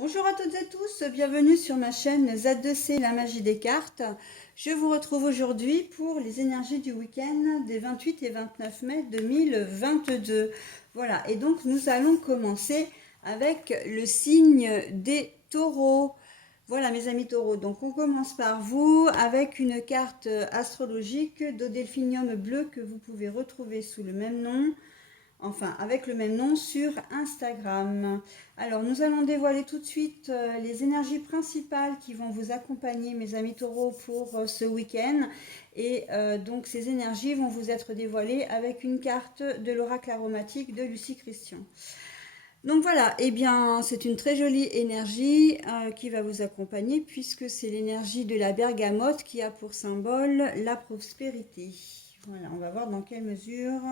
Bonjour à toutes et tous, bienvenue sur ma chaîne Z2C, la magie des cartes. Je vous retrouve aujourd'hui pour les énergies du week-end des 28 et 29 mai 2022. Voilà, et donc nous allons commencer avec le signe des taureaux. Voilà mes amis taureaux, donc on commence par vous avec une carte astrologique d'Odelphinium bleu que vous pouvez retrouver sous le même nom. Enfin, avec le même nom sur Instagram. Alors, nous allons dévoiler tout de suite les énergies principales qui vont vous accompagner, mes amis taureaux, pour ce week-end. Et donc, ces énergies vont vous être dévoilées avec une carte de l'oracle aromatique de Lucie Christian. Donc voilà, eh bien, c'est une très jolie énergie qui va vous accompagner puisque c'est l'énergie de la bergamote qui a pour symbole la prospérité. Voilà, on va voir dans quelle mesure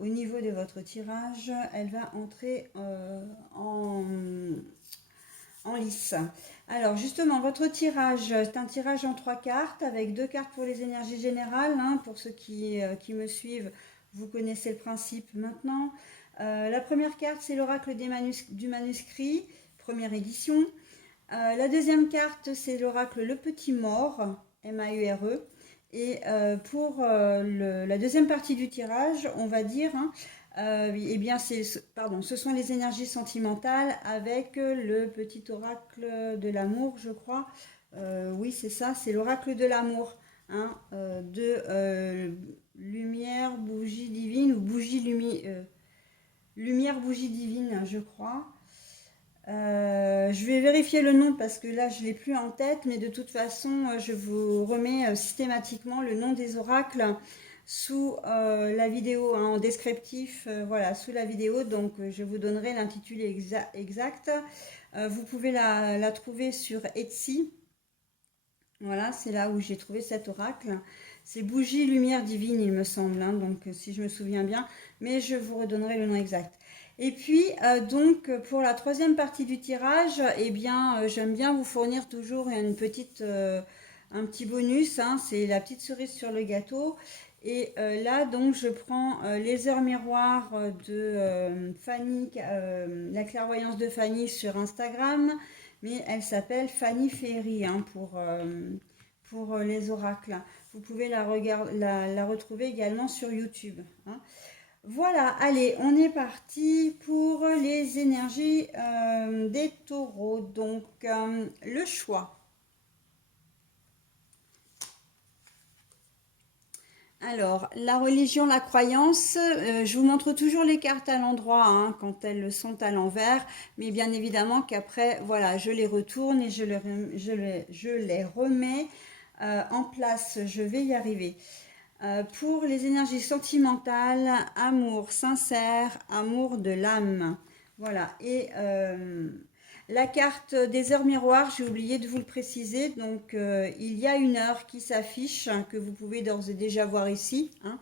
au niveau de votre tirage, elle va entrer en lice. Alors justement, votre tirage, c'est un tirage en 3 cartes avec 2 cartes pour les énergies générales. Hein, pour ceux qui me suivent, vous connaissez le principe maintenant. La première carte, c'est l'oracle du manuscrit, première édition. La deuxième carte, c'est l'oracle Le Petit Mort, M-A-U-R-E. Et pour la deuxième partie du tirage, on va dire, hein, eh bien, ce sont les énergies sentimentales avec le petit oracle de l'amour, je crois. Oui, c'est ça, c'est l'oracle de l'amour, hein, de lumière, bougie divine ou lumière, bougie divine, je crois. Je vais vérifier le nom parce que là je ne l'ai plus en tête, mais de toute façon je vous remets systématiquement le nom des oracles sous la vidéo, hein, en descriptif, voilà, sous la vidéo, donc je vous donnerai l'intitulé exact. Vous pouvez la trouver sur Etsy, voilà, c'est là où j'ai trouvé cet oracle. C'est Bougie Lumière Divine, il me semble, hein, donc si je me souviens bien, mais je vous redonnerai le nom exact. Et puis, donc, pour la troisième partie du tirage, eh bien, j'aime bien vous fournir toujours un petit bonus, hein, c'est la petite cerise sur le gâteau. Et là, donc, je prends les heures miroirs de Fanny, la clairvoyance de Fanny sur Instagram, mais elle s'appelle Fanny Ferry, hein, pour les oracles. Vous pouvez la retrouver également sur YouTube, hein. Voilà, allez, on est parti pour les énergies des taureaux. Donc, le choix. Alors, la religion, la croyance, je vous montre toujours les cartes à l'endroit, hein, quand elles sont à l'envers, mais bien évidemment qu'après, voilà, je les retourne et je les remets en place. Je vais y arriver. Pour les énergies sentimentales, amour sincère, amour de l'âme. Voilà, et la carte des heures miroirs, j'ai oublié de vous le préciser, donc il y a une heure qui s'affiche, hein, que vous pouvez d'ores et déjà voir ici, hein.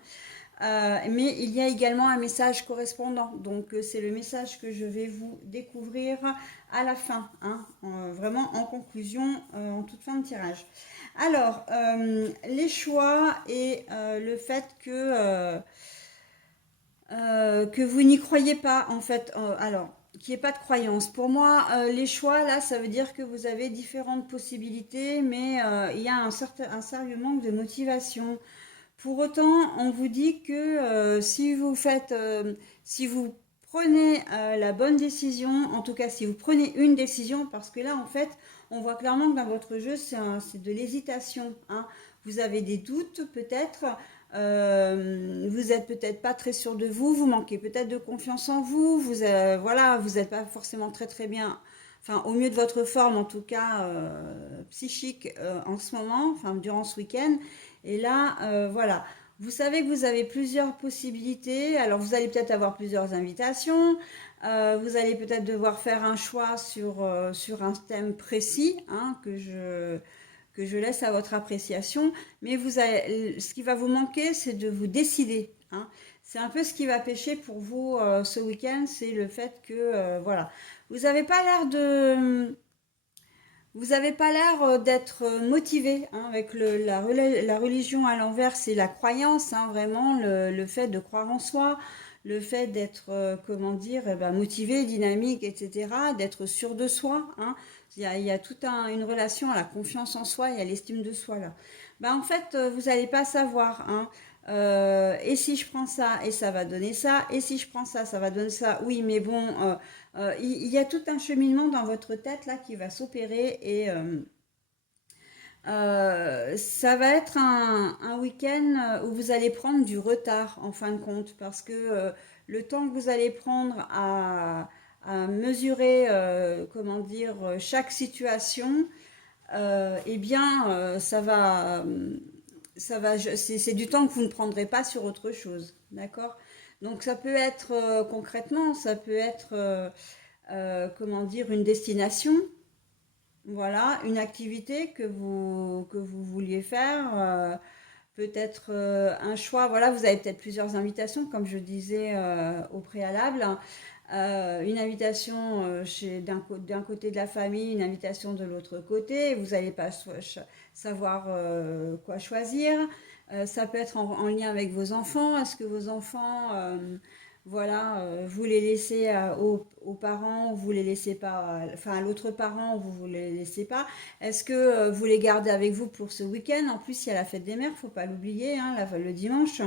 Mais il y a également un message correspondant, donc c'est le message que je vais vous découvrir à la fin, hein, vraiment en conclusion, en toute fin de tirage. Alors, les choix et le fait que vous n'y croyez pas, en fait, alors, qu'il n'y ait pas de croyance. Pour moi, les choix, là, ça veut dire que vous avez différentes possibilités, mais il y a un sérieux manque de motivation. Pour autant, on vous dit que si vous prenez la bonne décision, en tout cas si vous prenez une décision, parce que là en fait, on voit clairement que dans votre jeu, c'est de l'hésitation, hein. Vous avez des doutes peut-être, vous êtes peut-être pas très sûr de vous, vous manquez peut-être de confiance en vous, voilà, vous n'êtes pas forcément très très bien, enfin au mieux de votre forme en tout cas psychique en ce moment, enfin durant ce week-end. Et là, voilà, vous savez que vous avez plusieurs possibilités. Alors, vous allez peut-être avoir plusieurs invitations. Vous allez peut-être devoir faire un choix sur un thème précis, hein, que je laisse à votre appréciation. Mais ce qui va vous manquer, c'est de vous décider, hein. C'est un peu ce qui va pêcher pour vous ce week-end, c'est le fait que, voilà, vous n'avez pas l'air de vous n'avez pas l'air d'être motivé, hein, avec la religion à l'envers, c'est la croyance, hein, vraiment, le fait de croire en soi, le fait d'être, comment dire, eh ben, motivé, dynamique, etc., d'être sûr de soi, hein. Il y a toute une relation à la confiance en soi et à l'estime de soi là. Ben, en fait, vous n'allez pas savoir, hein. Et si je prends ça et ça va donner ça, et si je prends ça, ça va donner ça. Oui, mais bon, il y a tout un cheminement dans votre tête là qui va s'opérer et ça va être un week-end où vous allez prendre du retard en fin de compte parce que le temps que vous allez prendre à mesurer, comment dire, chaque situation, eh bien, c'est du temps que vous ne prendrez pas sur autre chose, d'accord? Donc ça peut être concrètement, ça peut être, comment dire, une destination, voilà, une activité que vous vouliez faire, peut-être un choix. Voilà, vous avez peut-être plusieurs invitations, comme je disais au préalable. Une invitation d'un côté de la famille, une invitation de l'autre côté. Vous n'allez pas savoir quoi choisir. Ça peut être en lien avec vos enfants. Est-ce que vos enfants, voilà, vous les laissez aux parents, ou vous les laissez pas, enfin à l'autre parent, ou vous les laissez pas. Est-ce que vous les gardez avec vous pour ce week-end? En plus, il y a la fête des mères, faut pas l'oublier, hein, le dimanche.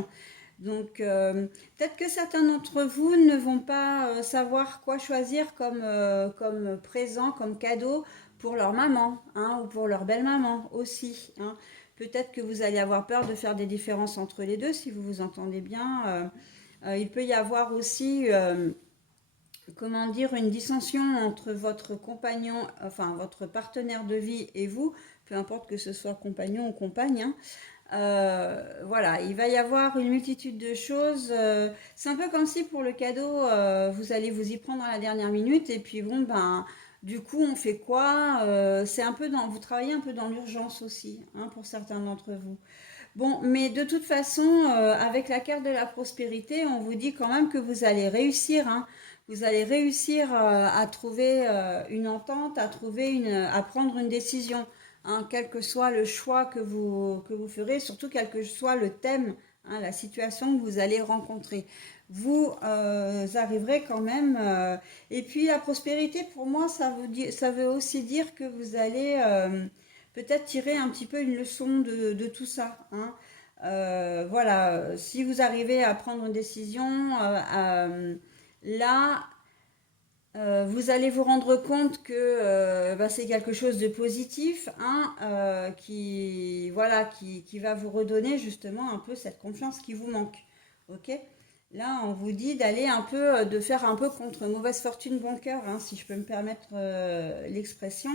Donc, peut-être que certains d'entre vous ne vont pas savoir quoi choisir comme présent, comme cadeau pour leur maman, hein, ou pour leur belle-maman aussi, hein. Peut-être que vous allez avoir peur de faire des différences entre les deux si vous vous entendez bien. Il peut y avoir aussi, comment dire, une dissension entre votre compagnon, enfin votre partenaire de vie et vous, peu importe que ce soit compagnon ou compagne, hein. Voilà, il va y avoir une multitude de choses. C'est un peu comme si pour le cadeau, vous allez vous y prendre à la dernière minute et puis bon, ben, du coup, on fait quoi? C'est un peu vous travaillez un peu dans l'urgence aussi, hein, pour certains d'entre vous. Bon, mais de toute façon, avec la carte de la prospérité, on vous dit quand même que vous allez réussir, hein. Vous allez réussir à trouver une entente, à prendre une décision, hein, quel que soit le choix que vous ferez, surtout quel que soit le thème, hein, la situation que vous allez rencontrer. Vous arriverez quand même. Et puis la prospérité, pour moi, ça veut aussi dire que vous allez peut-être tirer un petit peu une leçon de tout ça, hein. Voilà, si vous arrivez à prendre une décision, là, vous allez vous rendre compte que bah, c'est quelque chose de positif, hein, voilà, qui va vous redonner justement un peu cette confiance qui vous manque. Ok? Là, on vous dit d'aller un peu, de faire un peu contre mauvaise fortune bon cœur, hein, si je peux me permettre l'expression.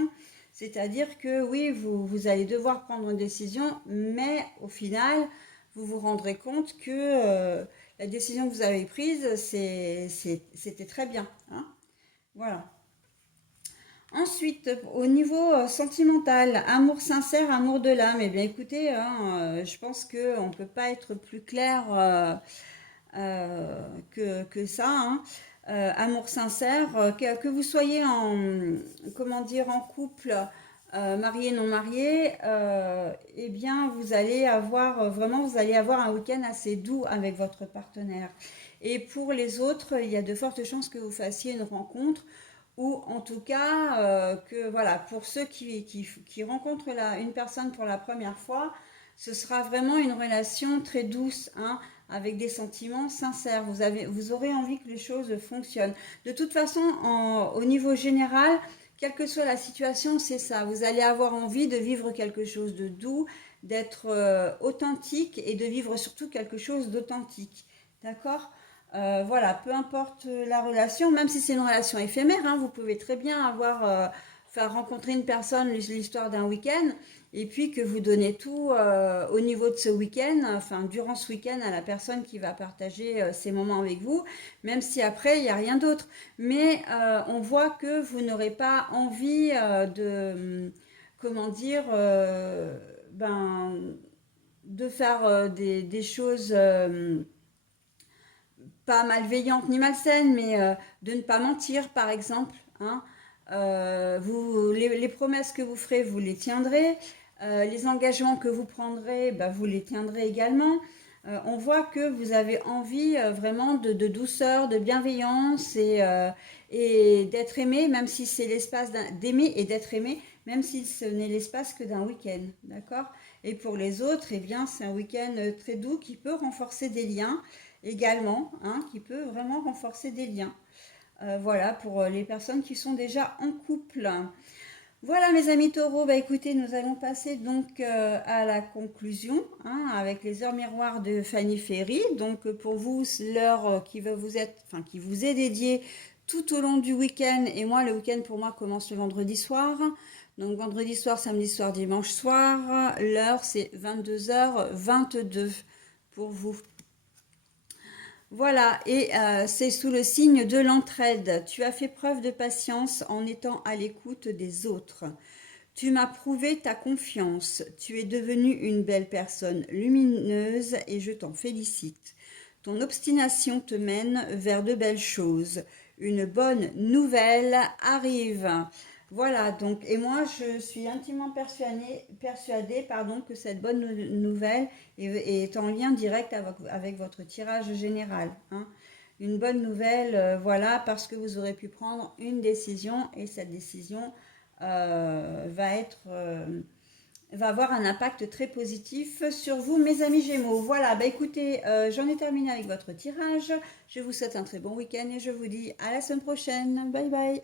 C'est-à-dire que oui, vous allez devoir prendre une décision, mais au final, vous vous rendrez compte que la décision que vous avez prise, c'était très bien, hein. Voilà. Ensuite, au niveau sentimental, amour sincère, amour de l'âme. Eh bien, écoutez, hein, je pense qu'on ne peut pas être plus clair que ça, hein. Amour sincère, que vous soyez comment dire, en couple, marié, non marié, eh bien, vous allez avoir un week-end assez doux avec votre partenaire. Et pour les autres, il y a de fortes chances que vous fassiez une rencontre ou en tout cas que voilà, pour ceux qui rencontrent une personne pour la première fois, ce sera vraiment une relation très douce, hein, avec des sentiments sincères. Vous aurez envie que les choses fonctionnent. De toute façon, au niveau général, quelle que soit la situation, c'est ça. Vous allez avoir envie de vivre quelque chose de doux, d'être authentique et de vivre surtout quelque chose d'authentique. D'accord? Voilà, peu importe la relation, même si c'est une relation éphémère, hein, vous pouvez très bien faire rencontrer une personne l'histoire d'un week-end, et puis que vous donnez tout au niveau de ce week-end, enfin durant ce week-end à la personne qui va partager ces moments avec vous, même si après il n'y a rien d'autre. Mais on voit que vous n'aurez pas envie comment dire, ben, de faire des choses pas malveillante ni malsaine, mais de ne pas mentir, par exemple, hein. Les promesses que vous ferez, vous les tiendrez. Les engagements que vous prendrez, bah, vous les tiendrez également. On voit que vous avez envie vraiment de douceur, de bienveillance et d'être aimé, même si c'est l'espace d'aimer et d'être aimé, même si ce n'est l'espace que d'un week-end, d'accord? Et pour les autres, eh bien, c'est un week-end très doux qui peut renforcer des liens également, hein, qui peut vraiment renforcer des liens. Voilà, pour les personnes qui sont déjà en couple. Voilà mes amis taureaux, bah écoutez, nous allons passer donc à la conclusion hein, avec les heures miroirs de Fanny Ferry. Donc pour vous, l'heure qui vous est dédiée tout au long du week-end. Et moi, le week-end pour moi commence le vendredi soir. Donc vendredi soir, samedi soir, dimanche soir. L'heure c'est 22h22 pour vous. Voilà, et c'est sous le signe de l'entraide. Tu as fait preuve de patience en étant à l'écoute des autres. Tu m'as prouvé ta confiance. Tu es devenue une belle personne lumineuse et je t'en félicite. Ton obstination te mène vers de belles choses. Une bonne nouvelle arrive. Voilà, donc, et moi je suis intimement persuadée pardon, que cette bonne nouvelle est en lien direct avec votre tirage général. Hein. Une bonne nouvelle, voilà, parce que vous aurez pu prendre une décision et cette décision va avoir un impact très positif sur vous, mes amis Gémeaux. Voilà, bah écoutez, j'en ai terminé avec votre tirage. Je vous souhaite un très bon week-end et je vous dis à la semaine prochaine. Bye bye.